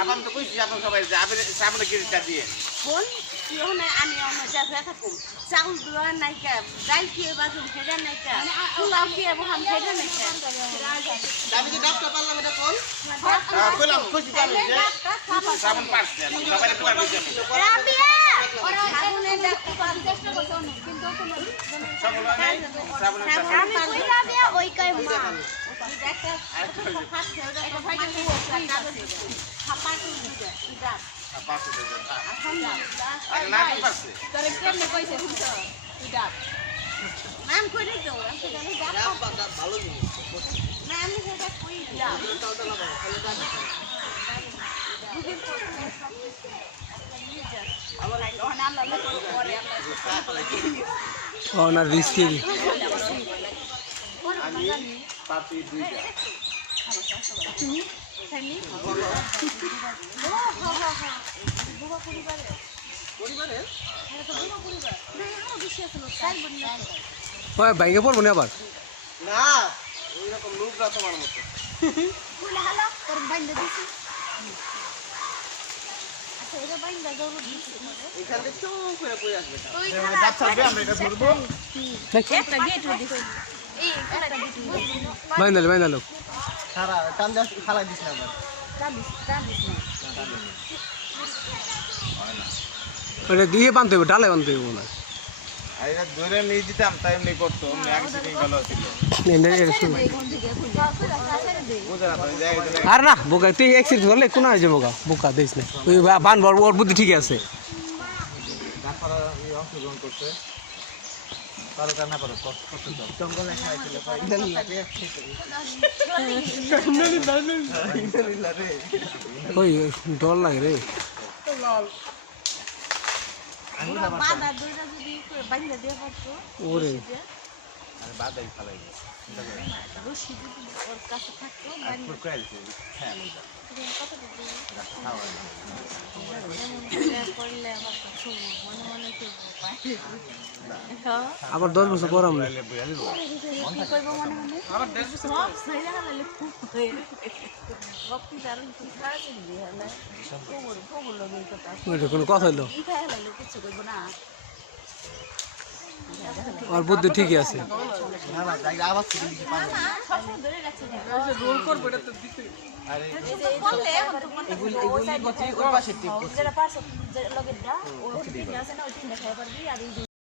আমার তো কইছি আপনার সবাই সামনে গিরিটা দিয়ে বল ইহনে আমি আমার জায়গা থাকুম চাউল দুয়া নাইকা ডাল কি বাজুম খেদা নাইকা পোলাও কি বহাম খেদা নাইকা আমি যে ডাবটা পারলাম এটা কোন কইলাম কইছি জানি যে সামন পারছে সবাই একবার বুঝে নি রাবিয়া ওরা সামনে ডাকতে পারি চেষ্টা করছো কিন্তু তোমার সামনে আমি কই রাবিয়া ওই কই মা একটা হাত ছেড়ে এটা ভাই কি খাপা কি দিদা দিদা পাশে দে আলহামদুলিল্লাহ না কি পারছে তোরে কেমনে কইছে শুনছো দিদা নাম কই দিছো আমি তো জানি ডাব ভালো জিনিস না আমি সেটা কই দিলাম ওটা লাগাও তাহলে ডাব আমার ওখানে আল্লাহ পরে ও না রিস্কি আমি পাপি দুইটা ওই বাইকে পড়বো না আবার না ওইরকম লোকরা তোমার মতো এখান থেকে চৌ করে পড়ে আসবে ডাব ছাড়বে আমরা এটা ধরবো বাইন্দালো সারা টান দিয়ে ফালাই দিস না আবার ওটা দিয়ে বানতে হবে ডালে বানতে হবে না আর এটা ধরে নিয়ে দিতাম তাই এমনি করতো এমনি আগে সেটিং ভালো ছিল বুঝে না তো যাই আর না বোকা তুই এক্সিট করলে কোন হয়েছে বোকা দিস না ওই বান ওর বুদ্ধি ঠিক আছে ডাক্তার অংশগ্রহণ করছে পারো না পারো কষ্ট জঙ্গল খাইছিল ওই ডর লাগে রে বাদা দুইটা যদি বাইন্দা দিয়ে পারতো ওরে আর বাদাই ফলাই রশি যদি ওর কাছে থাকতো বাইন্দা করলে আমার তো মনে মনে কি আবার 10 বছর পর আমরা কি করবো মনে মনে আবার 10 বছর সব সইরা গেলে খুব রক্তি দারুন কি কাজে দিয়ে হলে খবর লগে কথা ওইটা কোনো কথা হইলো ই খাই হলে কিছু করবো না আর বুদ্ধি ঠিকই আছে না না জায়গা আবার ছুটি দিতে পারবো না সবসময় ধরে রাখছি রোল করব এটা তো দিতে আরে বললে এগুলি করতে ওই পাশে টিপ করতে যেটা পারছো লগে দা ও আছে না ওই তিনটা খাই পারবি আর এই